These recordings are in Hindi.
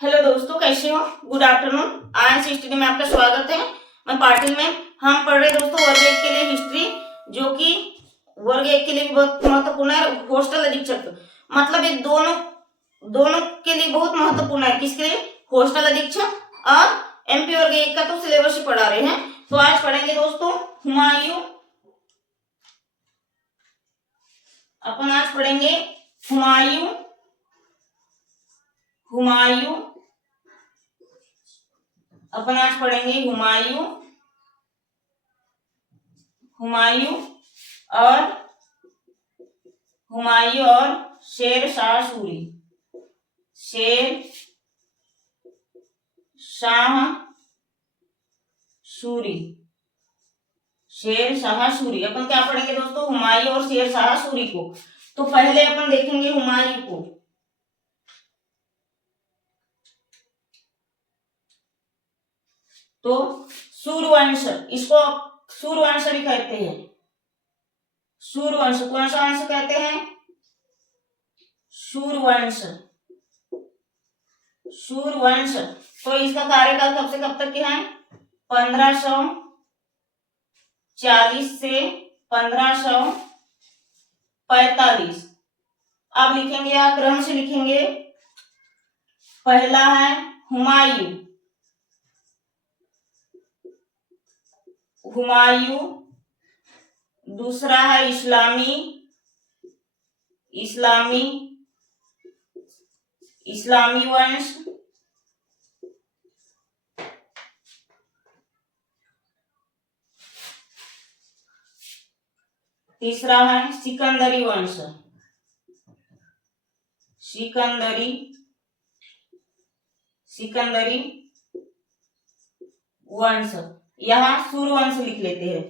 हेलो दोस्तों, कैसे हो? Good afternoon. आयंस स्टडी में आपका स्वागत है। मैं पाटिल में। हम पढ़ रहे दोस्तों वर्ग 1 के लिए हिस्ट्री, जो कि वर्ग 1 के लिए भी बहुत महत्वपूर्ण है। हॉस्टल अधीक्षक मतलब ये दोनों दोनों के लिए बहुत महत्वपूर्ण है। किसके लिए? हॉस्टल अधीक्षक और एमपी वर्ग 1 का तो सिलेबस ही पढ़ा रहे हैं। तो आज पढ़ेंगे दोस्तों हुमायूं। अपन आज पढ़ेंगे हुमायूं हुमायूं अपन आज पढ़ेंगे हुमायूं और शेर शाह सूरी। अपन क्या पढ़ेंगे दोस्तों? हुमायूं और शेर शाह सूरी को। तो पहले अपन देखेंगे हुमायूं को। तो सूर्यवंश, इसको सूर्यवंश भी कहते हैं। सूर्यवंश कौन सा वंश कहते हैं? सूर्यवंश। तो इसका कार्यकाल कब से कब तक के है? 1540 से 1545। अब लिखेंगे या क्रम से लिखेंगे। पहला है हुमायूं, दूसरा है इस्लामी वंश, तीसरा है सिकंदरी वंश। यहाँ सूर्यवंश लिख लेते हैं।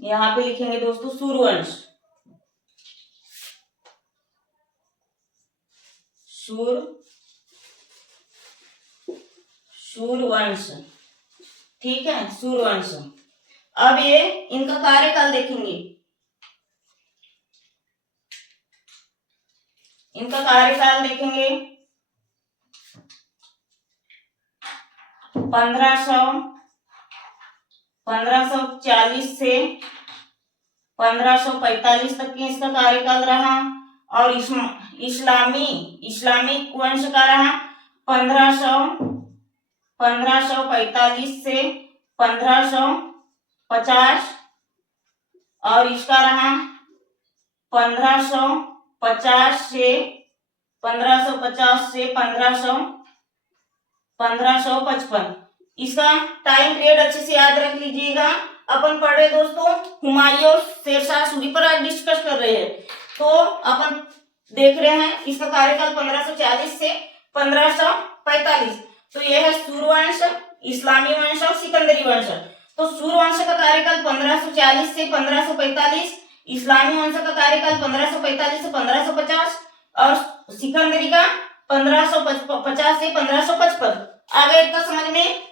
यहाँ पे लिखेंगे दोस्तों सूर्यवंश। सूर्यवंश, ठीक है, सूर्यवंश। अब ये इनका कार्यकाल देखेंगे। इनका कार्यकाल देखेंगे 1540 से 1545 तक की इसका कार्यकाल रहा। और इस्लामिक वंश का रहा 1545 से 1550। और इसका रहा 1550 से 1555। इसका टाइम पीरियड अच्छे से याद रख लीजिएगा। अपन पढ़ रहे दोस्तों हुमायूं और शेर शाह सूरी पर आज डिस्कस कर रहे हैं। तो अपन देख रहे हैं इसका कार्यकाल 1540 से 1545। तो यह है सूर्यवंश, इस्लामी वंश और सिकंदरी वंश। तो सूर्यवंश का कार्यकाल 1540 से 1545, इस्लामी वंश का कार्यकाल 1545 से 1550 और सिकंदरी का 1550 से 1555। आ गया इतना समझ में?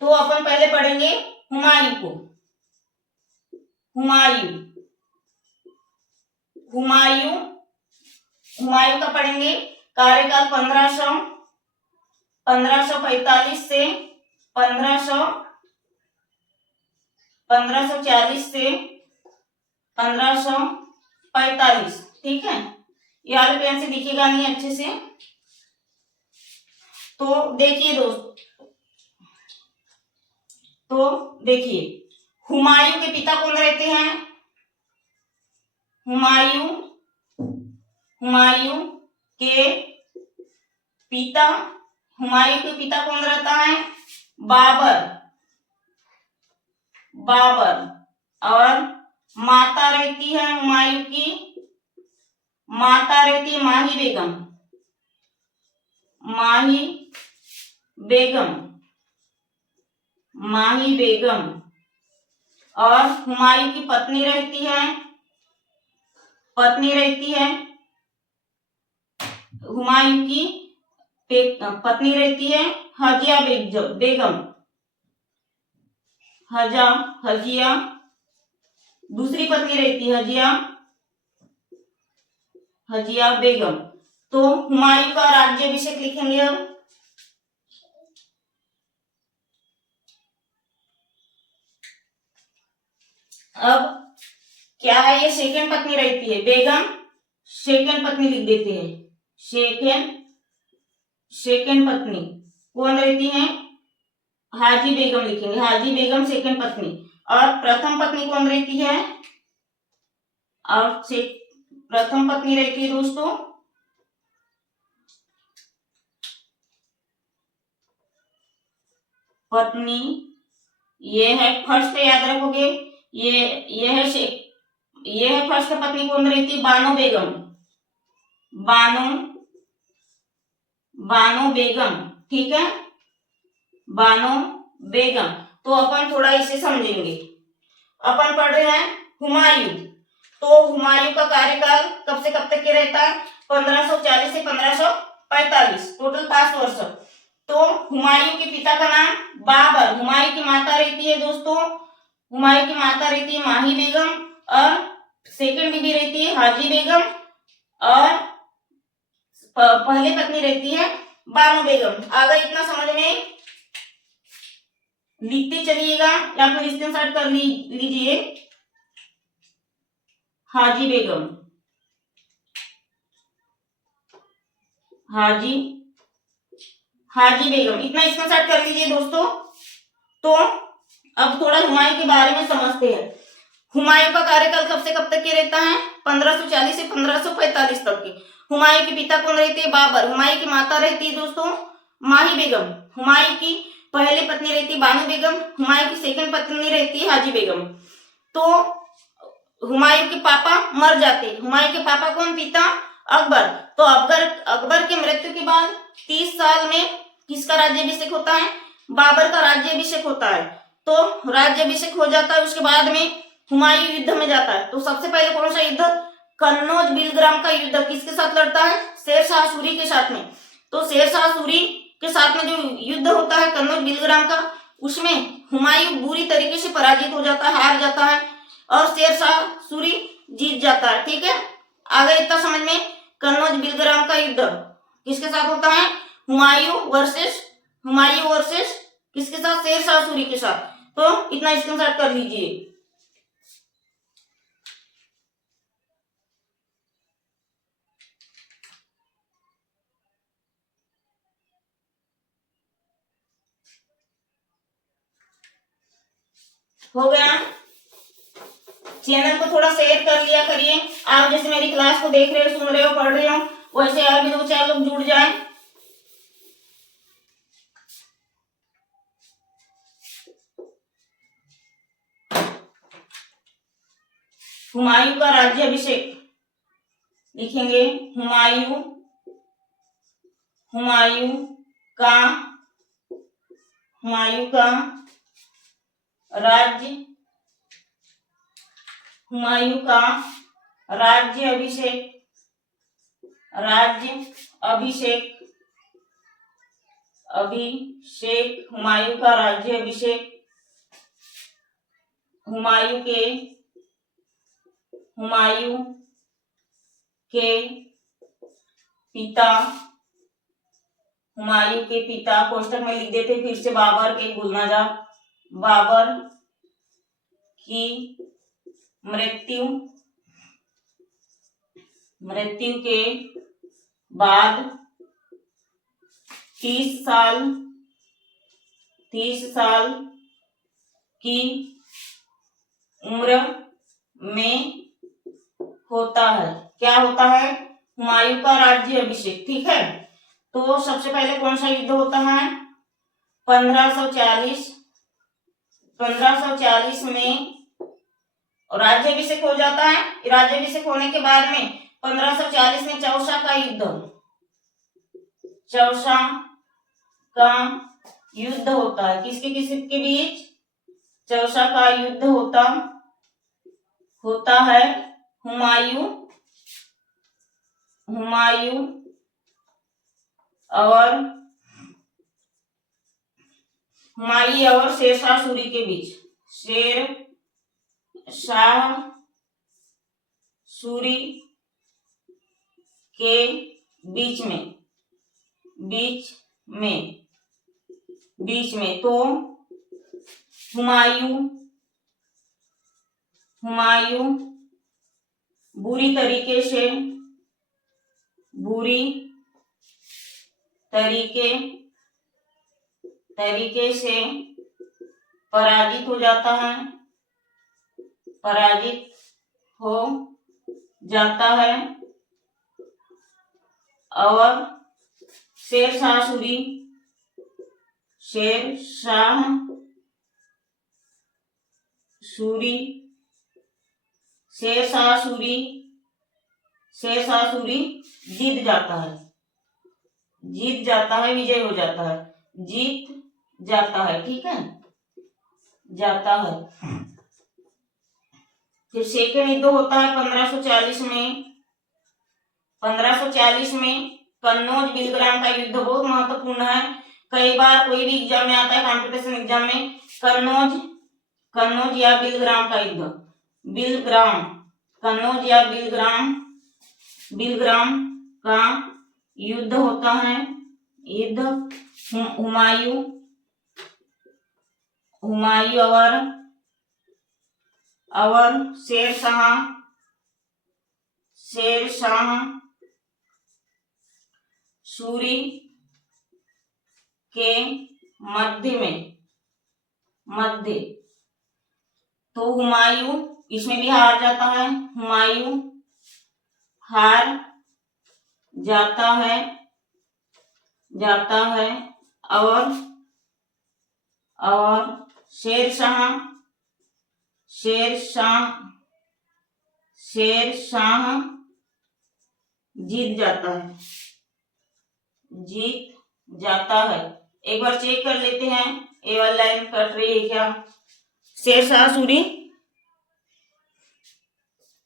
तो अपन पहले पढ़ेंगे हुमायूं को। हुमायूं का पढ़ेंगे कार्यकाल 1545 से 1540 से 1545, ठीक है। यार पेन से दिखेगा नहीं अच्छे से। तो देखिए हुमायूं के पिता कौन रहते हैं? हुमायूं के पिता कौन रहता है? बाबर। और माता रहती है हुमायूं की, माही बेगम। और हुमायूं की पत्नी रहती है हजिया बेगम। दूसरी पत्नी रहती है हजिया बेगम। तो हुमायूं का राज्याभिषेक लिखेंगे अब क्या है, ये सेकंड पत्नी रहती है बेगम, सेकंड पत्नी लिख देते हैं। सेकंड पत्नी कौन रहती है, हाजी बेगम लिखेंगे, हाजी बेगम सेकंड पत्नी। और प्रथम पत्नी कौन रहती है, और प्रथम पत्नी रहती है दोस्तों पत्नी, ये है फर्स्ट, याद रखोगे, ये है फर्स्ट पत्नी कौन रहती है, बानो बेगम, बानो बेगम, ठीक है, बानो बेगम। तो अपन थोड़ा इसे समझेंगे। अपन पढ़ रहे हैं हुमायूं, तो हुमायूं का कार्यकाल कब से कब तक के रहता है, 1540 से 1545, टोटल 5 वर्ष। तो हुमायूं के पिता का नाम बाबर, हुमायूं की माता रहती है दोस्तों, हुमायूं की माता रहती है माही बेगम, और सेकंड बीबी रहती है हाजी बेगम, और पहली पत्नी रहती है बानो बेगम। आगे इतना समझ में, लिखते चलिएगा या फिर स्क्रीनशॉट कर लीजिए। हाजी बेगम, हाजी बेगम, इतना स्क्रीनशॉट कर लीजिए दोस्तों। तो अब थोड़ा हुमायूं के बारे में समझते हैं। हुमायूं का कार्यकाल कब से कब तक के रहता है, 1540 से 1545 तक के। हुमायूं के पिता कौन रहते हैं, बाबर। हुमायूं की माता रहती है दोस्तों माही बेगम। हुमायूं की पहली पत्नी रहती है बानो बेगम। हुमायूं की सेकंड पत्नी रहती है हाजी बेगम। तो हुमायूं के पापा मर जाते। हुमायूं के पापा कौन, पिता अकबर। तो अकबर के मृत्यु के बाद 30 साल में किसका राज्याभिषेक होता है, बाबर का राज्याभिषेक होता है। तो राज्याभिषेक हो जाता है, उसके बाद में हुमायूं युद्ध में जाता है। तो सबसे पहले कौन सा युद्ध, कन्नौज बिलग्राम का युद्ध किसके साथ लड़ता है, शेरशाह सूरी के साथ में। तो शेरशाह सूरी के साथ में जो युद्ध होता है कन्नौज बिलग्राम का, उसमें हुमायूं बुरी तरीके से पराजित हो जाता है, हार जाता है, और शेरशाह सूरी जीत जाता है, ठीक है। आगे इतना समझ में, कन्नौज बिलग्राम का युद्ध किसके साथ होता है, हुमायूं वर्सेस किसके साथ, शेरशाह सूरी के साथ। तो इतना स्क्रीनशॉट कर लीजिए। हो गया, चैनल को थोड़ा शेयर कर लिया करिए। आप जैसे मेरी क्लास को देख रहे हो, सुन रहे हो, पढ़ रहे हो, वैसे और भी 2-4 लोग जुड़ जाए। हुमायूं का राज्याभिषेक लिखेंगे, हुमायूं का राज्याभिषेक हुमायूं का राज्याभिषेक हुमायूं के पिता कोष्टक में लिख देते, फिर से बाबर के भूलना जा, बाबर की मृत्यु के बाद 30 साल की उम्र में होता है, क्या होता है, हुमायूं का राज्याभिषेक, ठीक है। तो सबसे पहले कौन सा युद्ध होता है, 1540 में राज्याभिषेक हो जाता है। राज्याभिषेक होने के बाद में 1540 में चौसा का युद्ध होता है, किसके बीच, चौसा का युद्ध होता है हुमायूं और शेरशाह सूरी के बीच, शाह सूरी के बीच में तो हुमायूं बुरी तरीके से पराजित हो जाता है और शेरशाह सूरी जीत जाता है, विजय हो जाता है, जीत जाता है, ठीक है, जाता है। फिर सेकंड युद्ध होता है 1540 में कन्नौज बिलग्राम का युद्ध बहुत महत्वपूर्ण है। कई बार कोई भी एग्जाम में आता है, कॉम्पिटिशन एग्जाम में, कन्नौज या बिलग्राम का युद्ध, कन्नौज या बिलग्राम का युद्ध होता है। हुमायूं और शेरशाह सूरी के मध्य तो हुमायूं इसमें भी हार जाता है, हुमायूं हार जाता है और शेरशाह जीत जाता है। एक बार चेक कर लेते हैं, ये वाली लाइन कट रही है क्या? शेरशाह सूरी,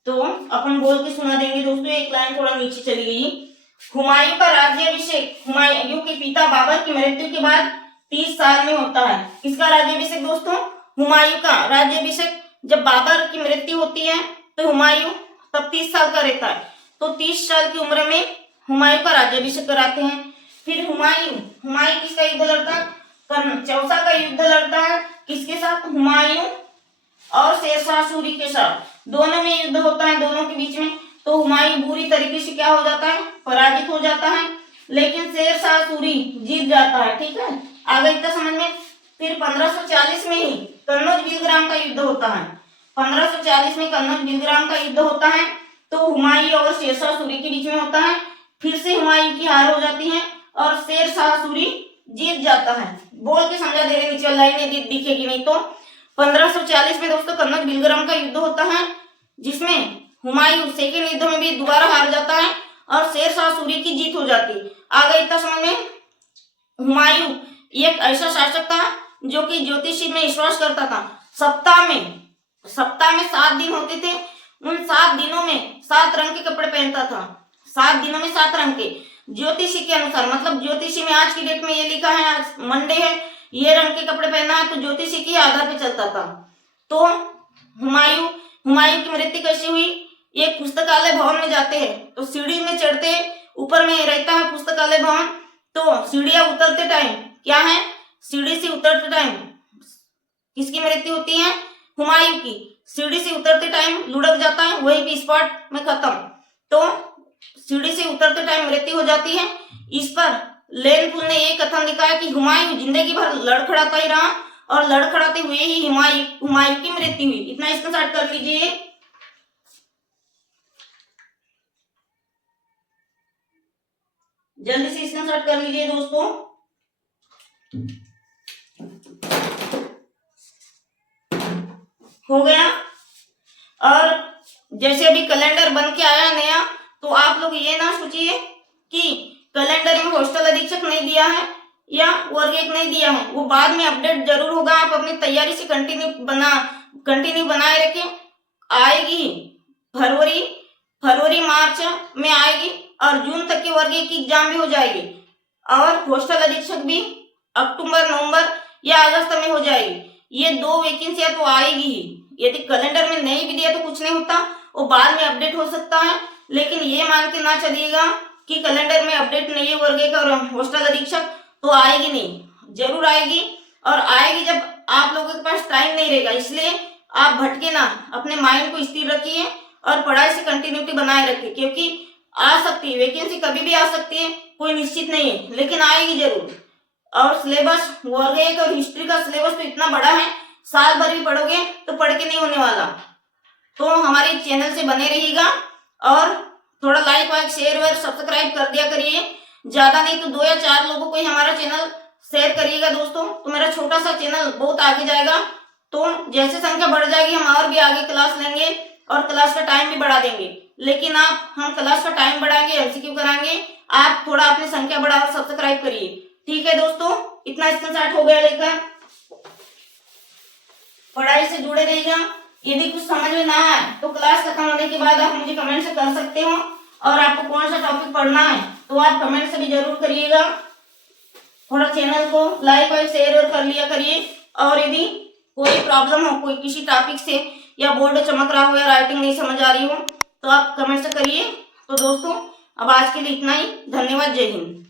तो अपन बोल के सुना देंगे दोस्तों। एक लाइन थोड़ा नीचे चली गई। हुमायूं का राज्याभिषेक हुमायूं के पिता बाबर की मृत्यु के बाद 30 साल में होता है। किसका राज्याभिषेक दोस्तों? हुमायूं का राज्याभिषेक। जब बाबर की मृत्यु होती है तो हुमायूं तब 30 साल का रहता है, तो 30 साल की उम्र में हुमायूं का राज्याभिषेक कराते हैं। फिर हुमायूं किसका युद्ध लड़ता है? चौसा का युद्ध लड़ता है। किसके साथ? हुमायूं और शेरशाह सूरी के साथ। दोनों में युद्ध होता है, दोनों के बीच में। तो हुमायूं बुरी तरीके से क्या हो जाता है? पराजित हो जाता है, लेकिन शेरशाह सूरी जीत जाता है, ठीक है। आगे इतना समझ में। फिर 1540 में ही कन्नौज बिलग्राम का युद्ध होता है। 1540 में कन्नौज बिलग्राम का युद्ध होता है, तो हुमायूं और शेरशाह सूरी के बीच में होता है। फिर से हुमायूं की हार हो जाती है और शेरशाह सूरी जीत जाता है। बोल के समझा दे रहे, नीचे लाइन दिखेगी नहीं तो। 1540 में दोस्तों कन्नौज बिलग्राम का युद्ध होता है, जिसमें हुमायूं सेकेंड युद्ध में भी दोबारा हार जाता है और शेरशाह सूरी की जीत हो जाती है। आगे इतना समझ में। हुमायूं एक ऐसा शासक था जो कि ज्योतिषी में विश्वास करता था। सप्ताह में 7 दिन होते थे, उन 7 दिनों में 7 रंग के कपड़े पहनता था। 7 दिनों में 7 रंग के, ज्योतिषी के अनुसार। मतलब ज्योतिषी में आज की डेट में ये लिखा है, आज मंडे है, ये रंग के कपड़े पहनना है, तो ज्योतिषी के आधार पे चलता था। तो हुमायूं की मृत्यु कैसे हुई? एक पुस्तकालय भवन में जाते हैं, तो सीढ़ी में चढ़ते, ऊपर में रहता है पुस्तकालय भवन, तो सीढ़ियां उतरते टाइम क्या है? सीढ़ी से उतरते टाइम किसकी मृत्यु होती है? हुमायूं की। सीढ़ी से उतरते टाइम लुढ़क जाता है, वही भी स्पॉट में खत्म। तो सीढ़ी से उतरते टाइम मृत्यु हो जाती है। इस पर लेनपुल ने एक कथन लिखा है कि हुमायूं जिंदगी भर लड़खड़ाता ही रहा और लड़खड़ाते हुए ही हुमायूं की मृत्यु हुई। इतना स्क्रीनशॉट कर लीजिए। जल्दी से स्क्रीनशॉट कर लीजिए दोस्तों। हो गया। और जैसे अभी कैलेंडर बन के आया नया, तो आप लोग ये ना सोचिए कि कैलेंडर में हॉस्टल अधीक्षक नहीं दिया है या वर्ग 1 नहीं दिया है, वो बाद में अपडेट जरूर होगा। आप अपनी तैयारी से कंटिन्यू बनाए रखें। आएगी फरवरी मार्च में आएगी और जून तक के वर्ग 1 की एग्जाम भी हो जाएगी, और हॉस्टल अधीक्षक भी अक्टूबर नवंबर या अगस्त में हो जाएगी। ये 2 वैकेंसियां तो आएगी ही, यदि कैलेंडर में नहीं भी दिया तो कुछ नहीं होता, वो बाद में अपडेट हो सकता है। लेकिन ये मान के ना चलिएगा कि कैलेंडर में अपडेट नहीं है वर्ग का और हॉस्टल अधीक्षक, तो आएगी नहीं, जरूर आएगी। और आएगी जब आप लोगों के पास टाइम नहीं रहेगा। इसलिए आप भटके ना, अपने माइंड को स्थिर रखिए और पढ़ाई से कंटिन्यूटी बनाए रखिए, क्योंकि आ सकती है वैकेंसी, कभी भी आ सकती है, कोई निश्चित नहीं है, लेकिन आएगी जरूर। और सिलेबस वर्ग 1 और हिस्ट्री का सिलेबस तो इतना बड़ा है, साल भर भी पढ़ोगे तो पढ़ के नहीं होने वाला। तो हमारे चैनल से बने रहिएगा और थोड़ा लाइक वाइक शेयर वेयर सब्सक्राइब कर दिया करिए। ज्यादा नहीं तो 2 या 4 लोगों को ही हमारा चैनल शेयर करिएगा दोस्तों, तो मेरा छोटा सा चैनल बहुत आगे जाएगा। तो जैसे संख्या बढ़ जाएगी हम और भी आगे क्लास लेंगे और क्लास का टाइम भी बढ़ा देंगे। लेकिन हम क्लास का टाइम बढ़ाएंगे, एमसीक्यू कराएंगे, आप थोड़ा अपनी संख्या बढ़ाकर सब्सक्राइब करिए। ठीक है दोस्तों, इतना स्क्रीनशॉट हो गया लेकर पढ़ाई से जुड़े रहिएगा। यदि कुछ समझ में ना आए तो क्लास खत्म होने के बाद आप मुझे कमेंट से कर सकते हो, और आपको कौन सा टॉपिक पढ़ना है तो आप कमेंट से भी जरूर करिएगा। थोड़ा चैनल को लाइक और शेयर और कर लिया करिए। और यदि कोई प्रॉब्लम हो, कोई किसी टॉपिक से, या बोर्ड चमक रहा हो या राइटिंग नहीं समझ आ रही हो, तो आप कमेंट से करिए। तो दोस्तों अब आज के लिए इतना ही, धन्यवाद, जय हिंद।